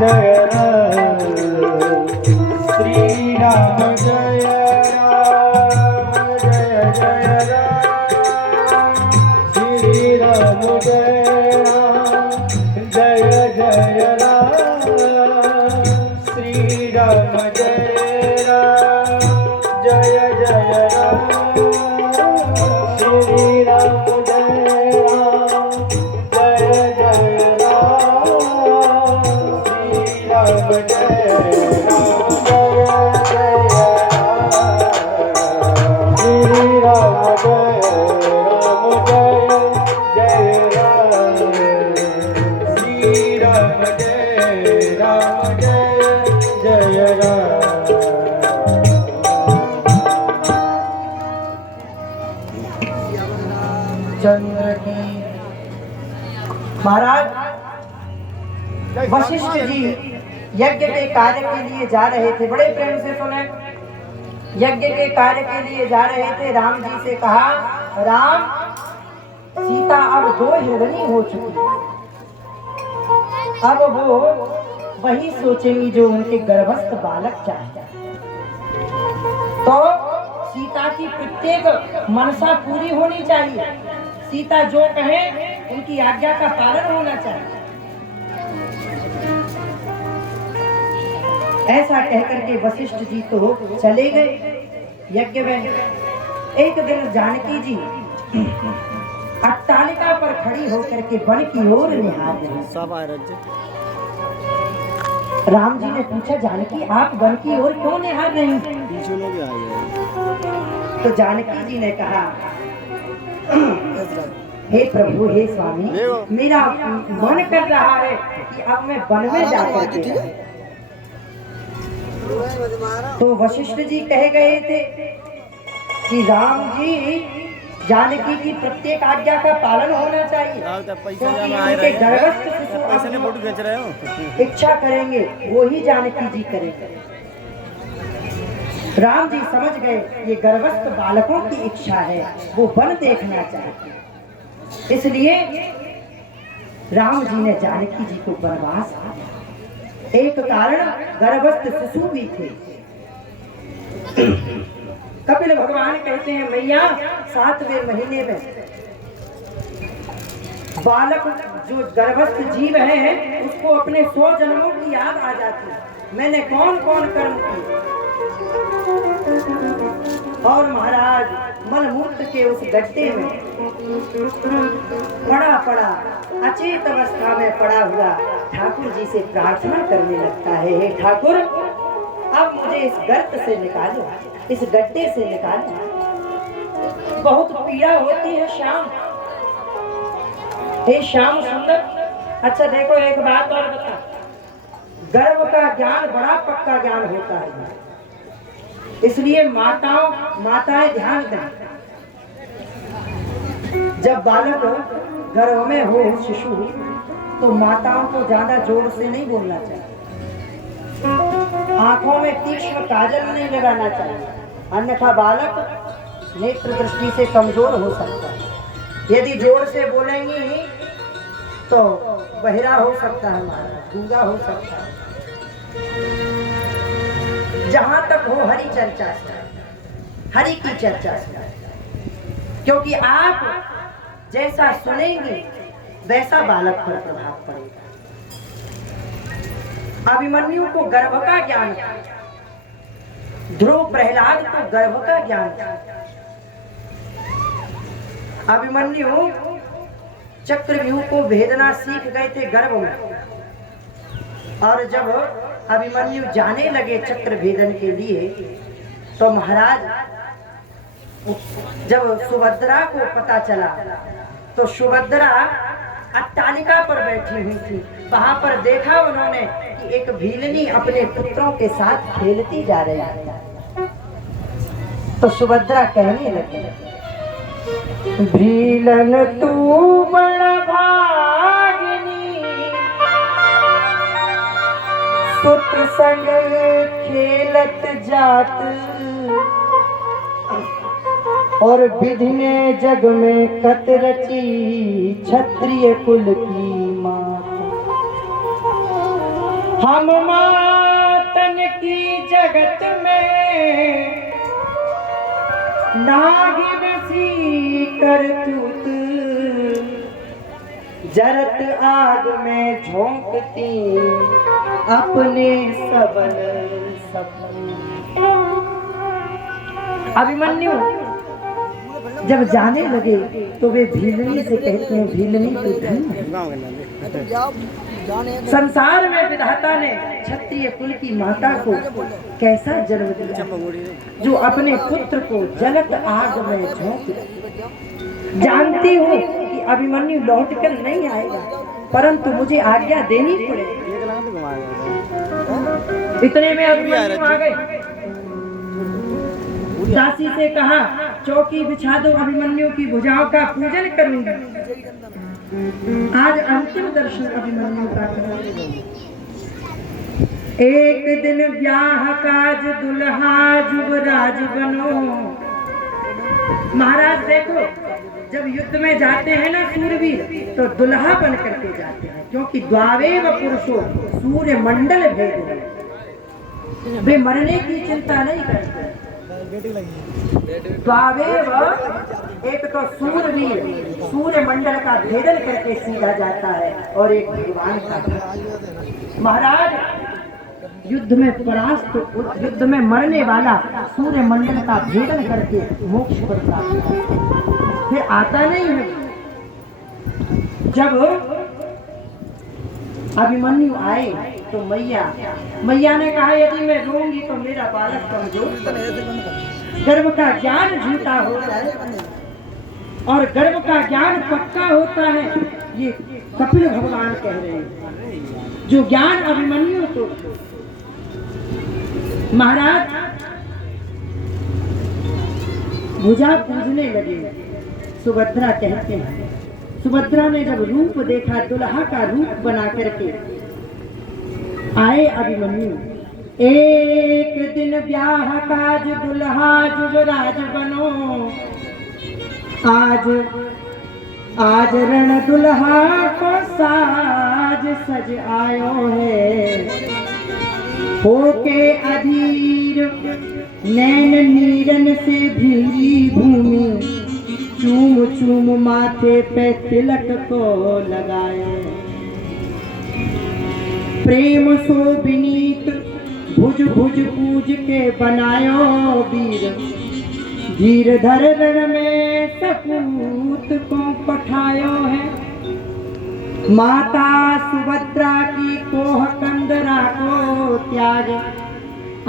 जय राम श्री राम जय राम जय जय राम श्री राम जय राम जय जय राम श्री राम जय राम जय जय राम श्री राम चंद्र की महाराज वशिष्ठ जी यज्ञ के कार्य के लिए जा रहे थे। बड़े प्रेम से सुने। यज्ञ के कार्य के लिए जा रहे थे। राम जी से कहा, राम सीता अब 2 हिरणी हो चुकी, अब वो वही सोचेंगी जो उनके गर्भस्थ बालक चाहिए। तो सीता की प्रत्येक मनसा पूरी होनी चाहिए। सीता जो कहे उनकी आज्ञा का पालन होना चाहिए। ऐसा कहकर के वशिष्ठ जी तो चले गए यज्ञ में। एक दिन जानकी जी अट्टालिका पर खड़ी होकर के वन की ओर निहार रही। राम जी ने पूछा, जानकी आप वन की ओर क्यों निहार रही? तो जानकी जी ने कहा, हे प्रभु, हे स्वामी, मेरा मन कर रहा है कि अब मैं वन में जाकर के। तो वशिष्ठ जी कह गए थे कि राम जी, जानकी की प्रत्येक आज्ञा का पालन होना चाहिए, क्योंकि उनके गर्भस्थ शिशु इच्छा करेंगे वो ही जानकी जी करेंगे। राम जी समझ गए ये गर्भस्थ बालकों की इच्छा है, वो वन देखना चाहते, इसलिए राम जी ने जानकी जी को वनवास। एक कारण गर्भस्थ शिशु भी थे। कपिल भगवान कहते हैं, मैया 7वें महीने में बालक जो गर्भस्थ जीव है उसको अपने 100 जन्मों की याद आ जाती है, मैंने कौन कौन कर्म किए। और महाराज मलमूत्र के उस गड्ढे में पड़ा अचेत अवस्था में पड़ा हुआ ठाकुर जी से प्रार्थना करने लगता है, हे ठाकुर अब मुझे इस गर्त से निकालो, इस गड्ढे से निकालो। बहुत पीड़ा होती है श्याम, हे श्याम सुंदर। अच्छा देखो एक बात और बता, गर्भ का ज्ञान बड़ा पक्का ज्ञान होता है, इसलिए माताएं ध्यान दें। जब बालक गर्भ में हो शिशु, तो माताओं को ज्यादा जोर से नहीं बोलना चाहिए, आंखों में तीक्ष्ण काजल नहीं लगाना चाहिए, अन्यथा बालक नेत्र दृष्टि से कमजोर हो सकता है। यदि जोर से बोलेंगी तो बहिरा हो सकता है, गूंगा हो सकता है। जहां तक हो हरि चर्चा से, हरि की चर्चा से, क्योंकि आप जैसा सुनेंगे वैसा बालक पर प्रभाव पड़ेगा। अभिमन्यु को गर्भ का ज्ञान था, ध्रुव प्रहलाद को गर्भ का ज्ञान था। अभिमन्यु चक्रव्यूह को भेदना सीख गए थे गर्भ में, और जब अभिमन्यु जाने लगे चक्र भेदन के लिए, तो महाराज जब सुभद्रा को पता चला, तो सुभद्रा अट्टालिका पर बैठी हुई थी। वहां पर देखा उन्होंने कि एक भीलनी अपने पुत्रों के साथ खेलती जा रही है। तो सुभद्रा कहने लगी, भीलन तू बड़ा भागिनी, सुत संग खेलत जात, और विधि ने जग में कत रची, क्षत्रिय कुल की मात। हम मातन की जगत में नागिन सी करतूत, जरत आग में झोंकती अपने सबल सपूत। अभिमन्यु जब जाने लगे तो वे भीलनी से कहते हैं, भीलनी तू धन्य। संसार में विधाता ने क्षत्रिय कुल की माता को कैसा जन्म दिया, जो अपने पुत्र को जलत आग में झोंक दे। जानती हूँ कि अभिमन्यु लौटकर नहीं आएगा, परंतु मुझे आज्ञा देनी पड़ेगी। इतने में अभिमन्यु आ गए। दासी से कहा, चौकी बिछा दो, अभिमन्यु की भुजाओं का पूजन करूंगी। आज अंतिम दर्शन अभिमन्यु का करूंगी। एक दिन ब्याह काज दुल्हा जुबराज बनो। महाराज देखो, जब युद्ध में जाते हैं ना सूरवीर, तो दुल्हा बन करके जाते हैं, क्योंकि द्वावेव पुरुषो सूर्य मंडल भेद, वे मरने की चिंता नहीं करते। द्वावेव एक तो सूरवीर सूर्य मंडल का भेदन करके सीधा जाता है, और एक भगवान का। महाराज युद्ध में परास्त, युद्ध में मरने वाला सूर्य मंडल का भेदन करके मोक्ष पर प्राप्त फिर आता नहीं है। जब अभिमन्यु आए तो मैया ने कहा, यदि मैं रोऊंगी तो मेरा बालक कमजोर, गर्भ का ज्ञान झूठा होता है और गर्भ का ज्ञान पक्का होता है, ये कपिल भगवान कह रहे हैं। जो ज्ञान अभिमन्यु को, महाराज भुजा पूजने लगे। सुभद्रा कहते हैं, सुभद्रा ने जब रूप देखा, दुल्हा का रूप बना करके आए अभिमन्यु। एक दिन ब्याह काज दुल्हा जुबराज बनो, आज रण दुल्हा को साज सज आयो है। होके अधीर नैन नीरन से भीगी भूमि, चूम चूम माथे पे तिलक को लगाए। प्रेम सो विनीत भुज भुज पूज के बनायो वीर, धीर धर रण में सपूत को पठायो है। माता सुभद्रा की कोह कंदरा को त्याग,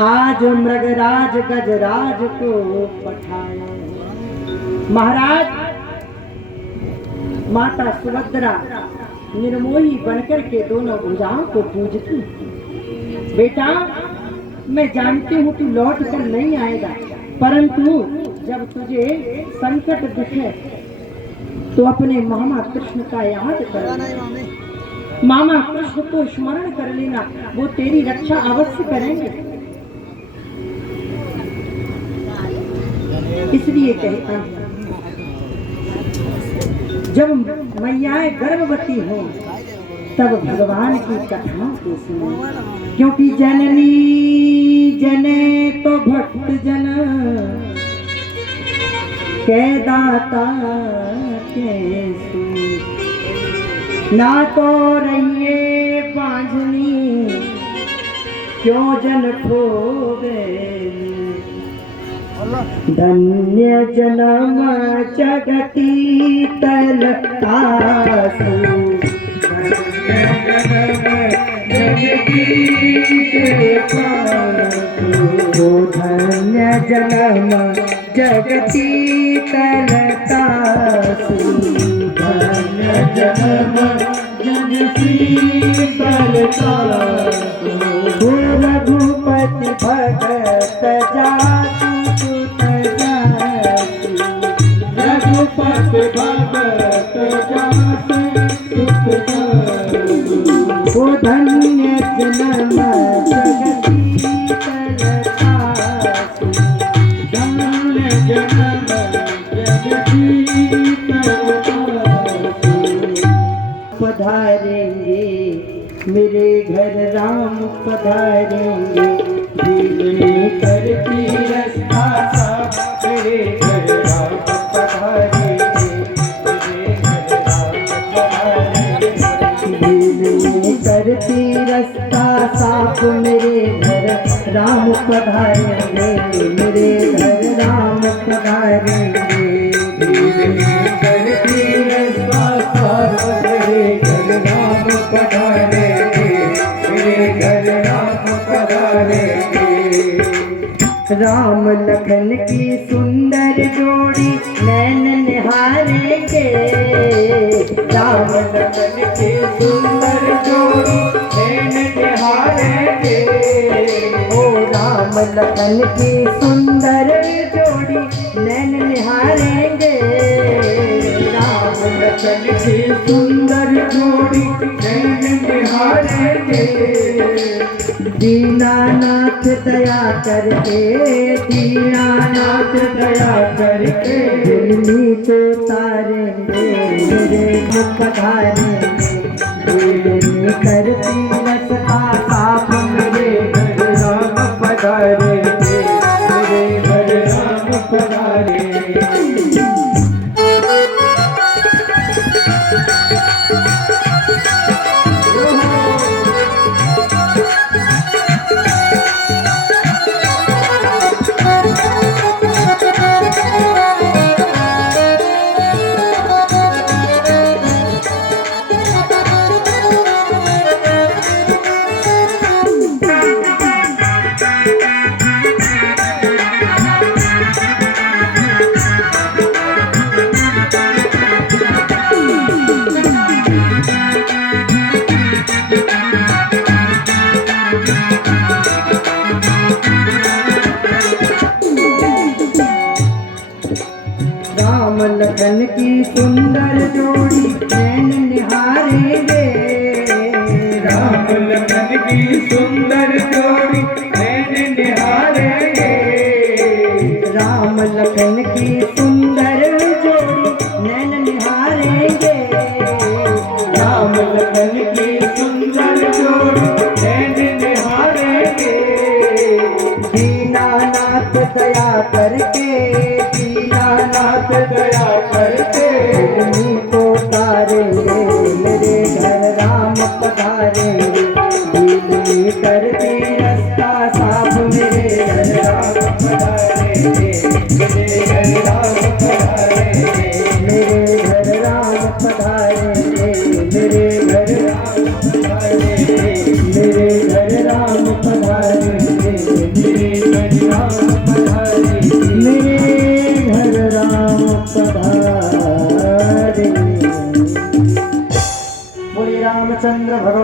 आज मृगराज गजराज को पठायो। महाराज माता सुभद्रा निर्मोही बनकर के दोनों भुजाओं को पूजती। बेटा, मैं जानती हूँ तू लौट कर नहीं आएगा, परंतु जब तुझे संकट दिखे तो अपने मामा कृष्ण का याद कर, मामा कृष्ण को स्मरण कर लेना, वो तेरी रक्षा अवश्य करेंगे। इसलिए कहता हूँ, जब मैयाएं गर्भवती हो तब भगवान की कथाओं को सुनो, क्योंकि जननी जने तो भक्त जन के दाता के सूत। ना तो रहिए बांझनी क्यों जन खोवे, धन्य जन्म जगती तलतासु। धन्य जन्म जगती तलतासु, धन्य जन्म जगती तलतासु। रघुपति भगत जासु, रघुपति भगत जासु। ओ धन्य जन्म जगती तलतासु, धन्य जन्म जगती तलतासु। पधारेंगे मेरे घर राम पधारेंगे। भीलनी करती रास्ता साफ मेरे घर राम पधारेंगे। मेरे घर राम पधारेंगे। भीलनी करती रास्ता साफ मेरे घर राम पधारेंगे। मेरे घर राम पधारेंगे। भीलनी करती रास्ता साफ मेरे घर राम पधारेंगे। मेरे घर राम पधारेंगे। राम लखन की सुंदर जोड़ी नैन निहारेंगे। राम लखन की सुंदर जोड़ी नैन निहारेंगे। ओ राम लखन की सुंदर जोड़ी नैन निहारेंगे। राम लखन की सुंदर जोड़ी नैन निहारेंगे। दीनानाथ दया करके, दीनानाथ दया करके दिल्ली को तारेंगे। मेरे घर पधारेंगे। दिल्ली करती रास्ता साफ मेरे घर राम पधारेंगे। मेरे घर राम पधारेंगे। राम लखन की सुंदर जोड़ी नैन निहारेंगे। राम लखन की सुंदर जोड़ी नैन निहारेंगे। राम लखन की सुंदर जोड़ी नैन निहारेंगे। राम लखन की सुंदर जोड़ी नैन निहारेंगे। दीनानाथ दया करके, दीनानाथ दया करके दिल्ली को तारेंगे। मेरे घर राम पधारेंगे। दिल्ली करती रास्ता साफ मेरे घर राम पधारेंगे। मेरे घर राम पधारेंगे। मेरे घर राम पधारेंगे। मेरे घर राम पधारेंगे। मेरे घर राम पधारेंगे। मेरे घर राम पधारेंगे। मेरे घर राम पधारेंगे। बोलिए रामचंद्र भगवान।